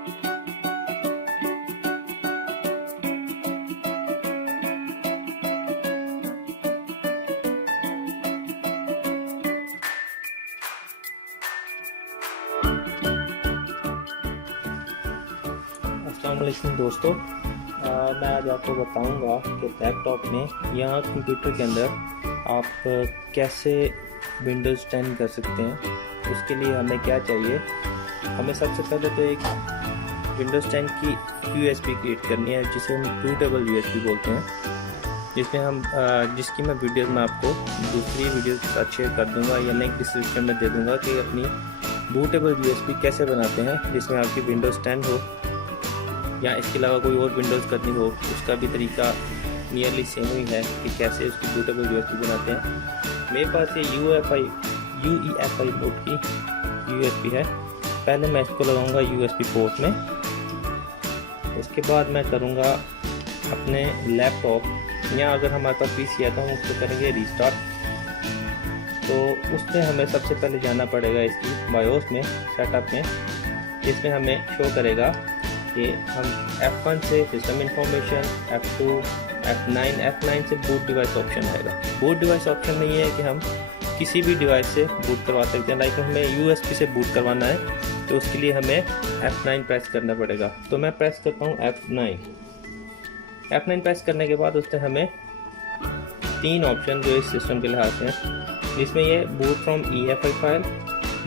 अस्सलाम वालेकुम दोस्तों, मैं आज आपको बताऊंगा कि लैपटॉप में या कंप्यूटर के अंदर आप कैसे विंडोज़ 10 कर सकते हैं। उसके लिए हमें क्या चाहिए, हमें सबसे पहले तो एक विंडोज़ 10 की USB क्रिएट करनी है, जिसे हम बूटेबल USB बोलते हैं, जिसमें हम जिसकी मैं वीडियो में आपको दूसरी वीडियो के साथ शेयर कर दूंगा या लिंक डिस्क्रिप्शन में दे दूंगा कि अपनी बूटेबल USB कैसे बनाते हैं, जिसमें आपकी विंडोज़ 10 हो या इसके अलावा कोई और विंडोज़ करनी हो। उसका भी तरीका नियरली सेम ही है कि कैसे उसकी बूटेबल USB बनाते हैं। मेरे पास ये UEFI पोर्ट की USB है। पहले मैं इसको लगाऊंगा USB पोर्ट में, उसके बाद मैं करूंगा अपने लैपटॉप या अगर हमारे पास PC है तो हम उसको करेंगे रीस्टार्ट। तो उसमें हमें सबसे पहले जाना पड़ेगा इसकी बायोस में, सेटअप में, जिसमें हमें शो करेगा कि हम F1 से सिस्टम इंफॉर्मेशन, F2, F9 से बूट डिवाइस ऑप्शन आएगा। बूट डिवाइस ऑप्शन में ये है कि हम किसी भी डिवाइस से बूट करवा सकते हैं। लाइक हमें USB से बूट करवाना है तो उसके लिए हमें F9 प्रेस करना पड़ेगा। तो मैं प्रेस करता हूँ F9 प्रेस करने के बाद उसमें हमें 3 ऑप्शन जो इस सिस्टम के लिहाज से हैं, जिसमें ये बूट फ्रॉम EFI फाइल,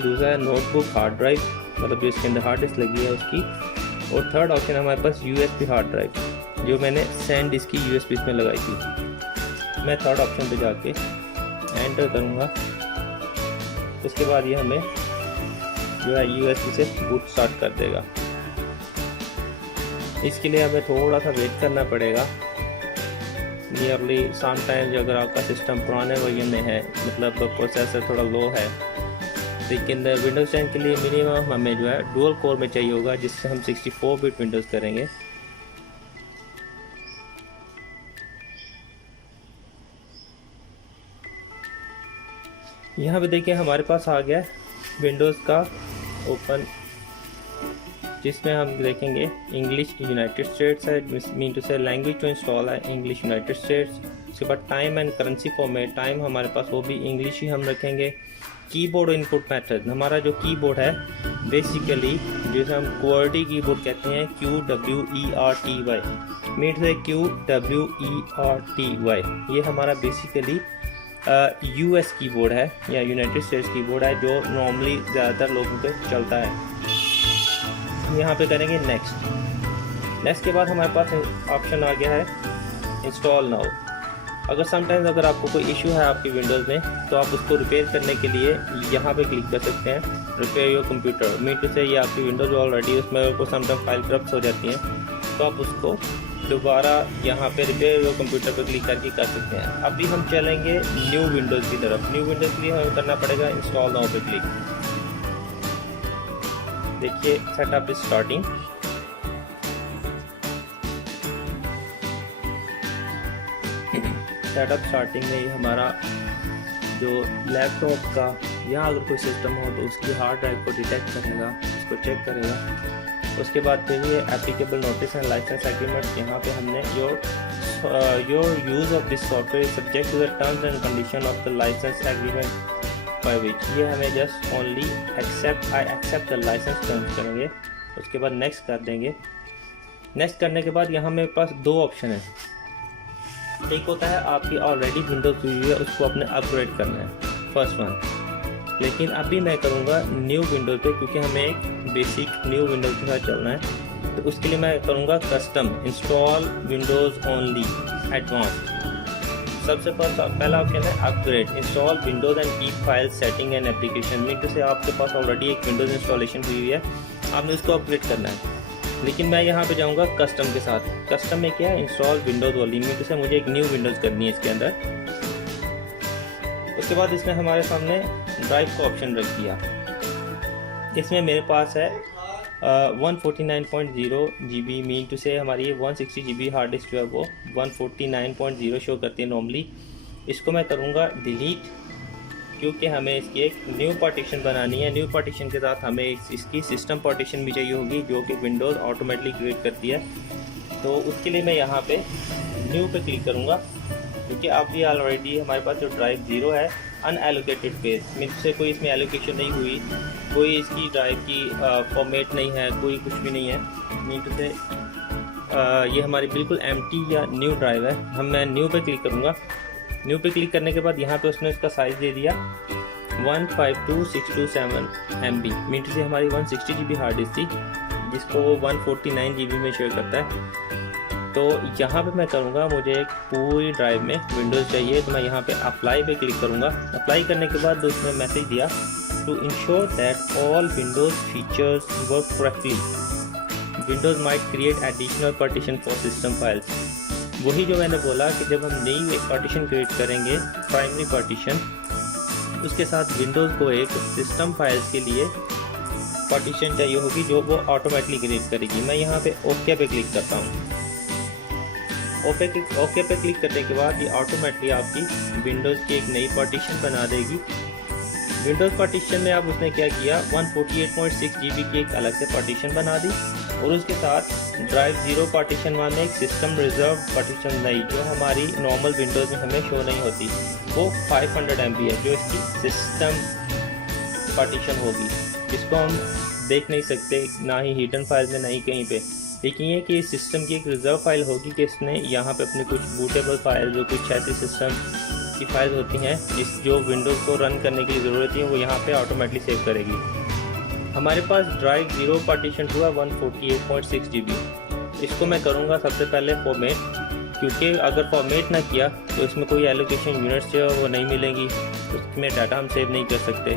दूसरा है नोटबुक हार्ड ड्राइव, मतलब जो इसके अंदर हार्ड डिस्क लगी है उसकी, और थर्ड ऑप्शन हमारे पास USB हार्ड ड्राइव, जो मैंने सैंड इसकी USB में लगाई थी। मैं थर्ड ऑप्शन पे जाके एंटर करूँगा। उसके बाद ये हमें जो है USB से बूट स्टार्ट कर देगा। इसके लिए हमें थोड़ा सा वेट करना पड़ेगा, नियरली समटाइम्स अगर आपका सिस्टम पुराने वर्जन में है, मतलब प्रोसेसर थोड़ा लो है। लेकिन विंडोज़ 10 के लिए मिनिमम हमें जो है डुअल कोर में चाहिए होगा, जिससे हम 64 बिट विंडोज़ करेंगे। यहाँ पे देखिए हमारे पास आ गया विंडोज़ का ओपन, जिसमें हम देखेंगे इंग्लिश यूनाइटेड स्टेट्स है, मीन टू से लैंग्वेज जो इंस्टॉल है इंग्लिश यूनाइटेड स्टेट्स। उसके बाद time and currency format, time हमारे पास वो भी इंग्लिश ही हम रखेंगे। कीबोर्ड इनपुट मेथड, हमारा जो कीबोर्ड है बेसिकली जिसे हम QWERTY कीबोर्ड कहते हैं, QWERTY, मीट से QWERTY, ये हमारा बेसिकली US कीबोर्ड है या यूनाइटेड स्टेट्स कीबोर्ड है, जो नॉर्मली ज़्यादातर लोगों पे चलता है। यहाँ पे करेंगे नेक्स्ट के बाद हमारे पास ऑप्शन आ गया है इंस्टॉल नाउ। अगर समटाइम्स अगर आपको कोई इशू है आपकी विंडोज़ में, तो आप उसको रिपेयर करने के लिए यहाँ पे क्लिक कर सकते हैं, repair your computer. Mean to say ये आपकी विंडोज़ ऑलरेडी उसमें अगर कोई समटाइम फाइल करप्ट हो जाती है, तो आप उसको दोबारा यहाँ पे रिपेयर योर कंप्यूटर पर क्लिक करके कर सकते हैं। अभी हम चलेंगे न्यू विंडोज़ की तरफ। न्यू विंडोज़ के लिए हमें करना पड़ेगा इंस्टॉल नाउ पे क्लिक। देखिए setup is starting. Setup starting में ही हमारा जो लैपटॉप का या अगर कोई सिस्टम हो तो उसकी हार्ड ड्राइव को डिटेक्ट करेगा, उसको चेक करेगा। उसके बाद फिर ये applicable notice and licence agreement, यहाँ पे हमने your use of this software subject to the terms and condition of the licence agreement by which, ये हमें just only I accept the licence terms करेंगे। उसके बाद नेक्स्ट कर देंगे। नेक्स्ट करने के बाद यहाँ मेरे पास 2 ऑप्शन है। एक होता है आपकी ऑलरेडी विंडोज़ हुई है, उसको अपने अपग्रेड करना है, फर्स्ट वन। लेकिन अभी मैं करूँगा न्यू विंडोज़ पे, क्योंकि हमें एक बेसिक न्यू विंडोज़ के साथ चलना है। तो उसके लिए मैं करूँगा custom install Windows only advance. सबसे पहला ऑप्शन है upgrade, install Windows and keep file setting and application. Mean to say आपके पास ऑलरेडी एक विंडोज़ इंस्टॉलेशन हुई है, आपने उसको अपग्रेड करना है। लेकिन मैं यहाँ पे जाऊँगा कस्टम के साथ। कस्टम में क्या है, इंस्टॉल विंडोज़ वाली, मीन टू से मुझे एक न्यू विंडोज़ करनी है इसके अंदर। उसके बाद इसने हमारे सामने ड्राइव का ऑप्शन रख दिया। इसमें मेरे पास है 149.0 GB, मीन टू से हमारी 160 GB हार्ड डिस्क जो है वो 149.0 शो करती है नॉर्मली। इसको मैं करूँगा डिलीट, क्योंकि हमें इसकी एक न्यू पार्टीशन बनानी है। न्यू पार्टीशन के साथ हमें इसकी सिस्टम पार्टीशन भी चाहिए होगी, जो कि विंडोज़ ऑटोमेटिकली क्रिएट करती है। तो उसके लिए मैं यहाँ पे न्यू पे क्लिक करूँगा, क्योंकि अभी ऑलरेडी हमारे पास जो ड्राइव 0 है अनएलोकेटेड स्पेस, मीन से कोई इसमें एलोकेशन नहीं हुई, कोई इसकी ड्राइव की फॉर्मेट नहीं है, कोई कुछ भी नहीं है। मीन से ये हमारी बिल्कुल एम्प्टी या न्यू ड्राइव है। मैं न्यू पे क्लिक करूँगा। न्यू पे क्लिक करने के बाद यहाँ पे उसने इसका साइज़ दे दिया 152627 MB। मीन से हमारी 160 GB हार्ड डिस्क थी, जिसको वो 149 GB में शेयर करता है। तो यहाँ पे मैं करूँगा, मुझे एक पूरी ड्राइव में विंडोज़ चाहिए, तो मैं यहाँ पे अप्लाई पे क्लिक करूँगा। अप्लाई करने के बाद उसने मैसेज दिया to ensure that all Windows features work correctly, Windows might create additional partition for system files. वही जो मैंने बोला कि जब हम नई एक पार्टीशन क्रिएट करेंगे, प्राइमरी पार्टीशन, उसके साथ विंडोज़ को एक सिस्टम फाइल्स के लिए पार्टीशन चाहिए होगी, जो वो ऑटोमेटिकली क्रिएट करेगी। मैं यहाँ पे ओके पे क्लिक करता हूँ। ओके पे क्लिक करने के बाद ये ऑटोमेटिकली आपकी विंडोज़ की एक नई पार्टीशन बना देगी। विंडोज़ पार्टीशन में अब उसने क्या किया, 148.6 GB की एक अलग से पार्टीशन बना दी, और उसके साथ ड्राइव 0 पार्टीशन में एक सिस्टम रिजर्व पार्टीशन नई, जो हमारी नॉर्मल विंडोज़ में हमें शो नहीं होती, वो 500 MB है, जो इसकी सिस्टम पार्टीशन होगी, जिसको हम देख नहीं सकते, ना ही हिडन फाइल में, ना ही कहीं पे। लेकिन ये कि सिस्टम की एक रिजर्व फाइल होगी कि इसने यहाँ पे अपनी कुछ बूटेबल फाइल, जो कुछ ऐसी सिस्टम की फाइल होती हैं जो विंडोज़ को रन करने की ज़रूरत है, वो यहाँ पे ऑटोमेटिकली सेव करेगी। हमारे पास ड्राइव 0 पार्टीशन हुआ 148.6 GB। इसको मैं करूँगा सबसे पहले फॉर्मेट, क्योंकि अगर फॉर्मेट ना किया तो इसमें कोई एलोकेशन यूनिट्स जो है वो नहीं मिलेंगी, उसमें डाटा हम सेव नहीं कर सकते।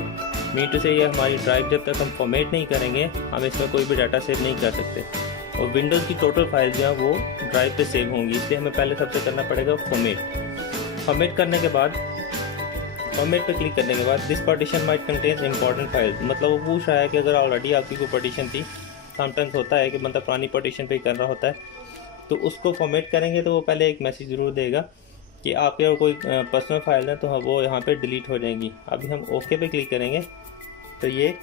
मीन टू से ये हमारी ड्राइव जब तक हम फॉर्मेट नहीं करेंगे, हम इसमें कोई भी डाटा सेव नहीं कर सकते, और विंडोज़ की टोटल फाइल जो है वो ड्राइव पे सेव होंगी। इसलिए हमें पहले सबसे करना पड़ेगा फॉर्मेट करने के बाद, फॉर्मेट पे क्लिक करने के बाद this partition might contain important files, मतलब वो पूछ रहा है कि अगर ऑलरेडी आपकी कोई पार्टीशन थी, समटाइम्स होता है कि मतलब पुरानी पार्टीशन पे कर रहा होता है, तो उसको फॉर्मेट करेंगे तो वो पहले एक मैसेज ज़रूर देगा कि आपके अगर कोई पर्सनल फाइल है तो वो यहाँ पे डिलीट हो जाएंगी। अभी हम ओके पे क्लिक करेंगे तो ये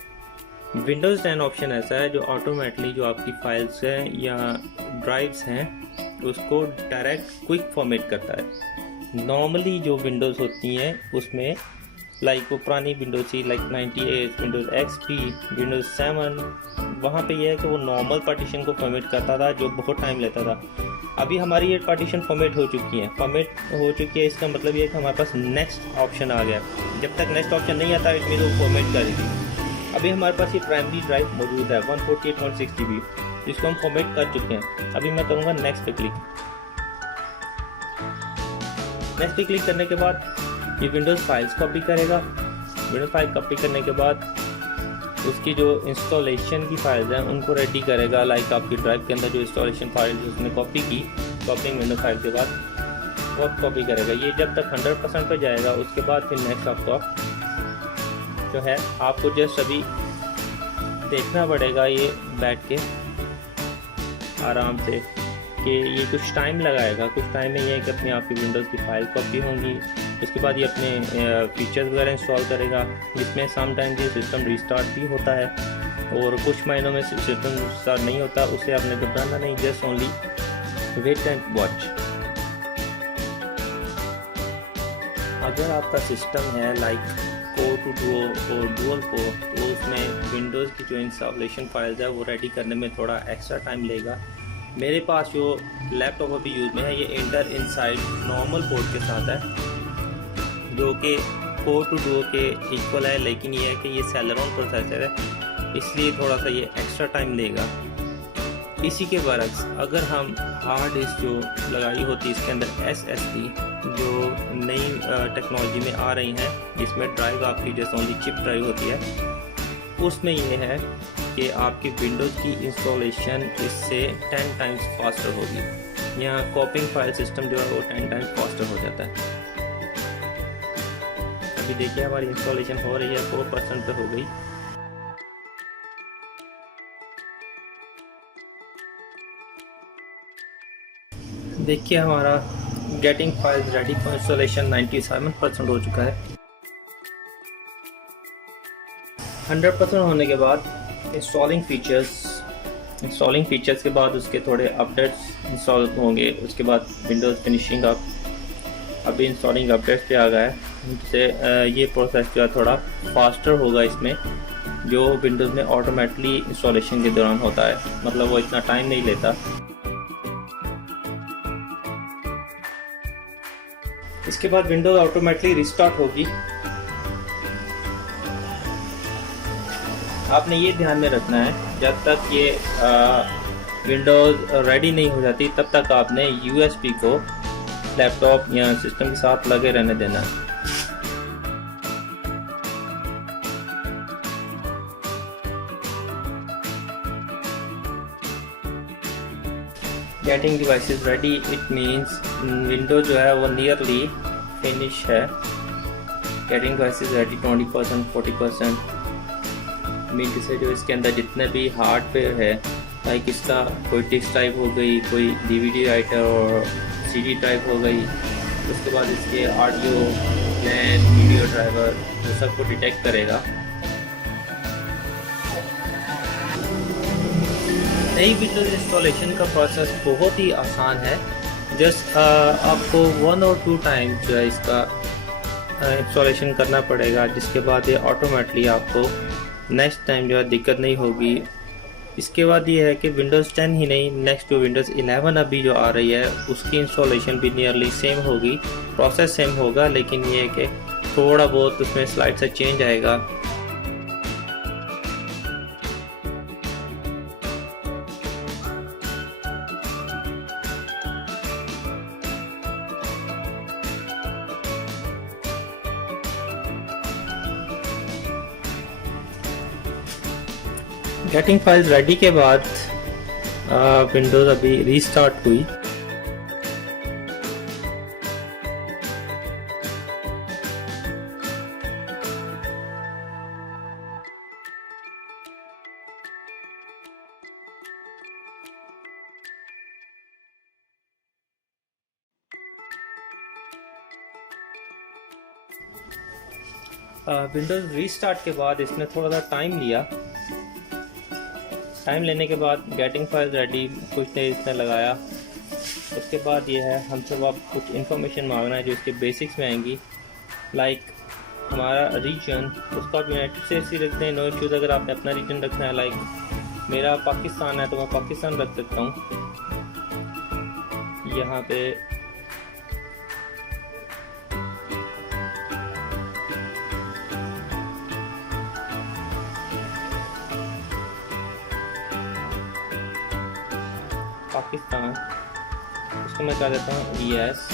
विंडोज़ 10 ऑप्शन ऐसा है जो ऑटोमेटिकली जो आपकी फाइल्स हैं या ड्राइव्स हैं उसको डायरेक्ट क्विक फॉर्मेट करता है। नॉर्मली जो विंडोज़ होती हैं उसमें लाइक वो पुरानी विंडोज़ थी, लाइक 98, विंडोज़ XP, विंडोज़ 7, वहाँ पे ये है कि वो नॉर्मल पार्टीशन को फॉर्मेट करता था, जो बहुत टाइम लेता था। अभी हमारी ये पार्टीशन फॉर्मेट हो चुकी है, इसका मतलब ये कि हमारे पास नेक्स्ट ऑप्शन आ गया। जब तक नेक्स्ट ऑप्शन नहीं आता इट मीन वो फॉर्मेट करेगी। अभी हमारे पास ये प्राइमरी ड्राइव मौजूद है 148.6 GB, जिसको हम फॉर्मेट कर चुके हैं। अभी मैं करूँगा नेक्स्ट पे क्लिक। नेक्स्ट पे क्लिक करने के बाद ये विंडोज़ फाइल्स कॉपी करेगा। विंडोज़ फाइल कॉपी करने के बाद उसकी जो इंस्टॉलेशन की फाइल्स हैं उनको रेडी करेगा। लाइक आपकी ड्राइव के अंदर जो इंस्टॉलेशन फाइल उसने कॉपी की, कॉपिंग विंडोज़ फाइल के बाद वो कॉपी करेगा। ये जब तक 100% पे जाएगा उसके बाद फिर नेक्स्ट आपका जो है आपको जस्ट अभी देखना पड़ेगा ये बैठ के आराम से कि ये कुछ टाइम लगाएगा। कुछ टाइम में ये है कि अपने आपकी विंडोज़ की फाइल कॉपी होंगी, उसके बाद ये अपने फीचर्स वगैरह इंस्टॉल करेगा, जिसमें समटाइम्स ये सिस्टम रिस्टार्ट भी होता है और कुछ महीनों में सिस्टम रिस्टार्ट नहीं होता। उससे आपने घबराना नहीं, just only wait and watch. अगर आपका सिस्टम है लाइक कोर टू डुओ और डुअल कोर, तो उसमें विंडोज़ की जो इंस्टॉलेशन फाइल्स है वो रेडी करने में थोड़ा एक्स्ट्रा टाइम लेगा। मेरे पास जो लैपटॉप अभी यूज़ में है ये इंटर इनसाइड नॉर्मल पोर्ट के साथ है, जो कि कोर टू डुओ के इक्वल है, लेकिन ये है कि ये सेलेरॉन प्रोसेसर है, इसलिए थोड़ा सा ये एक्स्ट्रा टाइम लेगा। इसी के बरक्स अगर हम हार्ड डिस्क जो लगाई होती है इसके अंदर SSD जो नई टेक्नोलॉजी में आ रही हैं, जिसमें ड्राइव आपकी जैसे ओनली चिप ड्राइव होती है, उसमें ये है कि आपकी विंडोज़ की इंस्टॉलेशन इससे 10 टाइम्स फास्टर होगी। यहाँ कॉपिंग फाइल सिस्टम जो है वो 10 टाइम्स फास्टर हो जाता है। अभी देखिए हमारी इंस्टॉलेशन हो रही है, 4% पे हो गई। देखिए हमारा getting files ready for installation 97% हो चुका है। 100% होने के बाद इंस्टॉलिंग फीचर्स के बाद उसके थोड़े अपडेट्स इंस्टॉल होंगे। उसके बाद विंडोज़ फिनिशिंग अभी इंस्टॉलिंग अपडेट्स पे आ गया है, जिससे ये प्रोसेस जो है थोड़ा फास्टर होगा इसमें, जो विंडोज़ में ऑटोमेटिकली इंस्टॉलेशन के दौरान होता है, मतलब वो इतना टाइम नहीं लेता। इसके बाद विंडोज़ ऑटोमेटिकली रिस्टार्ट होगी। आपने ये ध्यान में रखना है, जब तक ये विंडोज़ रेडी नहीं हो जाती तब तक आपने USB को लैपटॉप या सिस्टम के साथ लगे रहने देना है। Getting devices ready, it means window जो है वो नियरली फिनिश है। गेटिंग डिवाइसेस रेडी 20% 40%, मीन से जो इसके अंदर जितने भी हार्डवेयर है, लाइक इसका कोई डिस्क टाइप हो गई, कोई DVD राइटर और CD टाइप हो गई, उसके बाद इसके ऑडियो लैन वीडियो ड्राइवर वो सबको डिटेक्ट करेगा। नई विंडोज इंस्टॉलेशन का प्रोसेस बहुत ही आसान है। जस्ट आपको 1 और 2 टाइम्स जो है इसका इंस्टॉलेशन करना पड़ेगा, जिसके बाद ये ऑटोमेटिकली आपको नेक्स्ट टाइम जो है दिक्कत नहीं होगी। इसके बाद ये है कि विंडोज़ 10 ही नहीं, नेक्स्ट जो विंडोज़ 11 अभी जो आ रही है उसकी इंस्टॉलेशन भी नियरली सेम होगी, प्रोसेस सेम होगा, लेकिन ये है कि थोड़ा बहुत उसमें स्लाइड से चेंज आएगा। गेटिंग फाइल्स रेडी के बाद विंडोज़ अभी रीस्टार्ट हुई। विंडोज़ रीस्टार्ट के बाद इसने थोड़ा सा टाइम लिया। टाइम लेने के बाद गेटिंग फाइल रेडी कुछ देर इसने लगाया। उसके बाद ये है हमसे वो कुछ इन्फॉर्मेशन मांगना है जो इसके बेसिक्स में आएंगी, लाइक हमारा रीजन, उसका आप यूनाइटेड स्टेट्स ही रखते हैं, नो इश्यूज़। अगर आपने अपना रीजन रखना है, लाइक मेरा पाकिस्तान है तो मैं पाकिस्तान रख सकता हूँ। यहाँ पे पाकिस्तान, उसको मैं कर देता हूँ यस।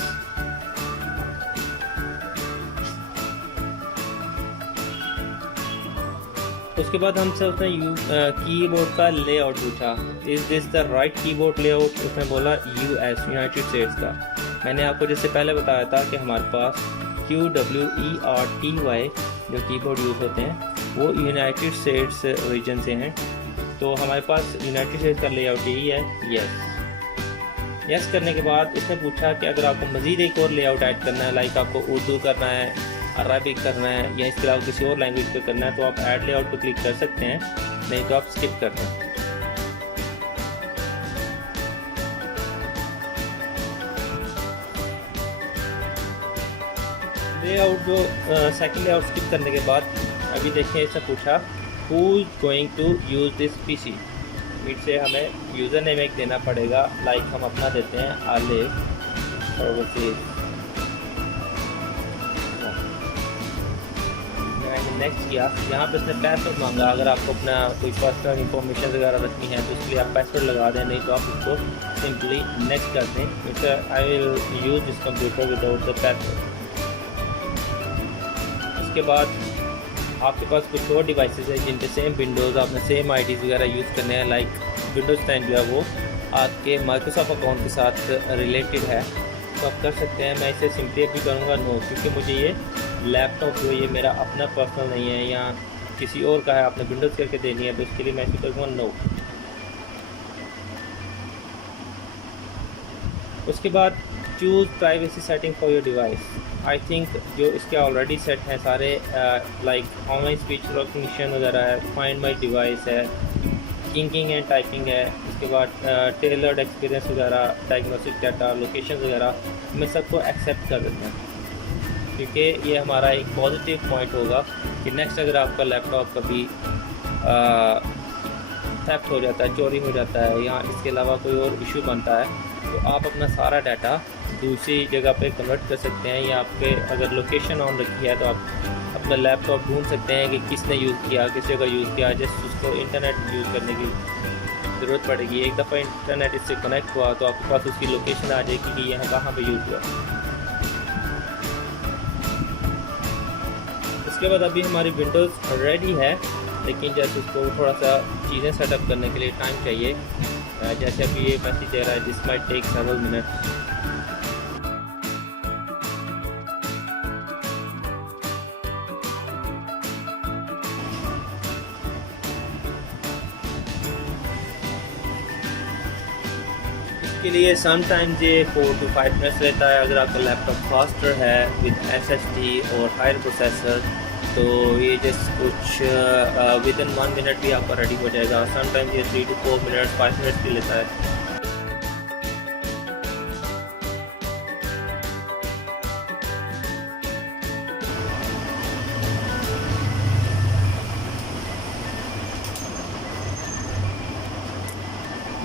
उसके बाद हमसे उसने कीबोर्ड का लेआउट पूछा, is this the right keyboard layout. उसने बोला US यूनाइटेड स्टेट्स का। मैंने आपको जैसे पहले बताया था कि हमारे पास QWERTY जो कीबोर्ड यूज़ होते हैं वो यूनाइटेड स्टेट्स रीजन से हैं, तो हमारे पास यूनाइटेड स्टेट्स का लेआउट यही है, यस। यस करने के बाद इसने पूछा कि अगर आपको मज़ीद एक और लेआउट ऐड करना है, लाइक आपको उर्दू करना है, अरबिक करना है या इसके अलावा किसी और लैंग्वेज पे करना है, तो आप ऐड लेआउट पर क्लिक कर सकते हैं, नहीं तो आप स्किप कर दें। लेआउट जो सेकंड लेआउट स्किप करने के बाद अभी देखिए इसने पूछा who is going to use this PC। Mean say हमें यूज़र नेम एक देना पड़ेगा, लाइक हम अपना देते हैं आलिफ और वसील। मैंने नेक्स्ट किया, यहाँ पे इसने पासवर्ड मांगा। अगर आपको अपना कोई पर्सनल इंफॉर्मेशन वगैरह रखनी है तो इसके लिए आप पासवर्ड लगा दें, नहीं तो आप इसको सिंपली नेक्स्ट कर दें। I will use this computer without the password. उसके बाद आपके पास कुछ और डिवाइसेस हैं जिनके सेम विंडोज़ आपने सेम IDs वगैरह यूज़ करने हैं, लाइक विंडोज़ 10 जो है वो आपके माइक्रोसॉफ्ट अकाउंट के साथ रिलेटेड है, तो आप कर सकते हैं। मैं इसे सिंपली अभी करूँगा नो, क्योंकि मुझे ये लैपटॉप जो ये मेरा अपना पर्सनल नहीं है या किसी और का है, आपने विंडोज़ करके देनी है, तो इसके लिए मैं इसे करूँगा नो। उसके बाद choose privacy setting for your device. I think जो इसके ऑलरेडी सेट हैं सारे, लाइक ऑनलाइन स्पीच रिकॉग्निशन वगैरह है, फाइंड माई डिवाइस है, किंकिंग एंड टाइपिंग है, उसके बाद टेलर्ड एक्सपीरियंस वगैरह, डायग्नोस्टिक डाटा, लोकेशन वगैरह, हमें सबको एक्सेप्ट कर देते हैं, क्योंकि ये हमारा एक पॉजिटिव पॉइंट होगा कि नेक्स्ट अगर आपका लैपटॉप कभी थेफ्ट हो जाता है, चोरी हो जाता है, या इसके अलावा कोई और इशू बनता है, तो आप अपना सारा डाटा दूसरी जगह पे कन्वर्ट कर सकते हैं, या आपके अगर लोकेशन ऑन रखी है तो आप अपना लैपटॉप ढूंढ सकते हैं कि किसने यूज़ किया, किस जगह यूज़ किया। जस्ट उसको इंटरनेट यूज़ करने की ज़रूरत पड़ेगी, एक दफ़ा इंटरनेट इससे कनेक्ट हुआ तो आपके पास उसकी लोकेशन आ जाएगी कि यह कहाँ पे यूज़ हुआ। उसके बाद अभी हमारी विंडोज़ रेडी है, लेकिन जैसे उसको थोड़ा सा चीज़ें सेटअप करने के लिए टाइम चाहिए। जैसे अभी ये मैसेज दे रहा है, this might take several minutes. इसके लिए समटाइम्स ये 4 to 5 मिनट्स लेता है। अगर आपका लैपटॉप फास्टर है विद SSD और हायर प्रोसेसर तो ये जस्ट कुछ विद इन 1 मिनट भी आपका रेडी हो जाएगा। समटाइम्स ये 3 to 4 मिनट्स 5 मिनट्स भी लेता है।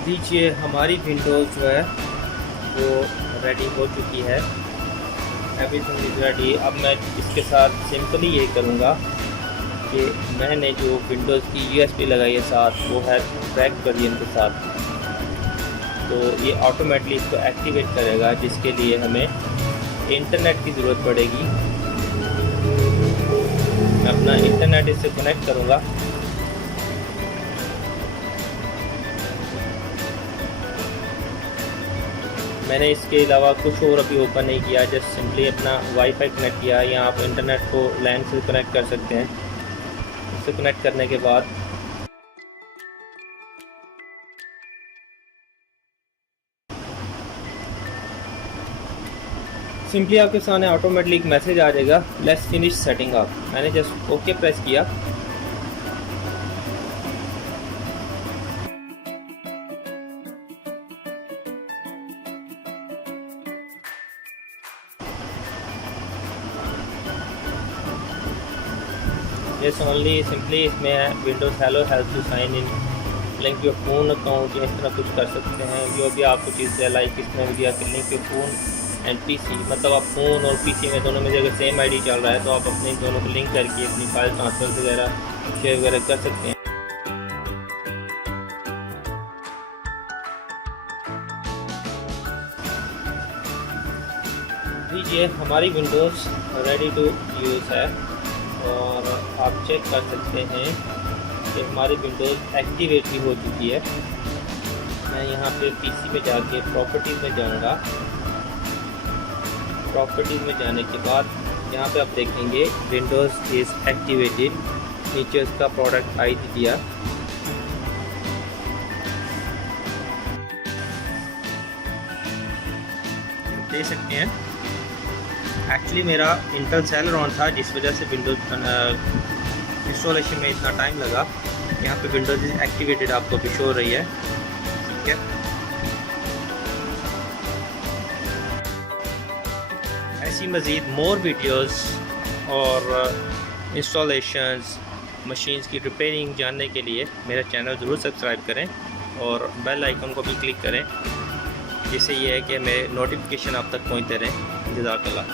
लीजिए हमारी विंडोज़ जो है वो रेडी हो चुकी है, एवरीथिंग इज़ रेडी। अब मैं इसके साथ सिंपली ये करूँगा कि मैंने जो विंडोज़ की USB लगाई है साथ, वो है क्रैक वर्जन के साथ, तो ये ऑटोमेटिकली इसको एक्टिवेट करेगा, जिसके लिए हमें इंटरनेट की ज़रूरत पड़ेगी। मैं अपना इंटरनेट इससे कनेक्ट करूँगा। मैंने इसके अलावा कुछ और अभी ओपन नहीं किया, जस्ट सिंपली अपना वाईफाई कनेक्ट किया, या आप इंटरनेट को लैन से कनेक्ट कर सकते हैं। इससे कनेक्ट करने के बाद सिंपली आपके सामने ऑटोमेटिकली एक मैसेज आ जाएगा, लेट्स फिनिश सेटिंग अप। मैंने जस्ट ओके प्रेस किया। Yes, only simply इसमें है Windows hello help to sign in, link your phone account, या इस तरह कुछ कर सकते हैं। जो भी आपको चीज़ है, लाइक इसमें भी दिया कि link your phone and PC, मतलब आप फ़ोन और PC में दोनों में अगर सेम ID चल रहा है तो आप अपने दोनों को लिंक करके अपनी फाइल ट्रांसफ़र वगैरह शेयर वगैरह कर सकते हैं। लीजिए हमारी विंडोज़ रेडी टू यूज़ है, और आप चेक कर सकते हैं कि हमारी विंडोज़ एक्टिवेट भी हो चुकी है। मैं यहाँ पे PC में जाके प्रॉपर्टीज़ में जाऊँगा। प्रॉपर्टीज़ में जाने के बाद यहाँ पे आप देखेंगे विंडोज़ इज़ एक्टिवेटेड, नीचे उसका प्रोडक्ट ID दिया। दे सकते हैं एक्चुअली मेरा इंटेल सेलर ऑन था, जिस वजह से विंडोज़ इंस्टॉलेशन में इतना टाइम लगा। यहाँ पे विंडोज़ इज़ एक्टिवेटेड आपको भी शो हो रही है, ठीक है। ऐसी मज़ीद मोर वीडियोस और इंस्टॉलेशंस, मशीन्स की रिपेयरिंग जानने के लिए मेरा चैनल ज़रूर सब्सक्राइब करें और बेल आइकन को भी क्लिक करें, जिससे ये है कि मेरे नोटिफिकेशन आप तक पहुँचते रहें। जज़ाकल्लाह।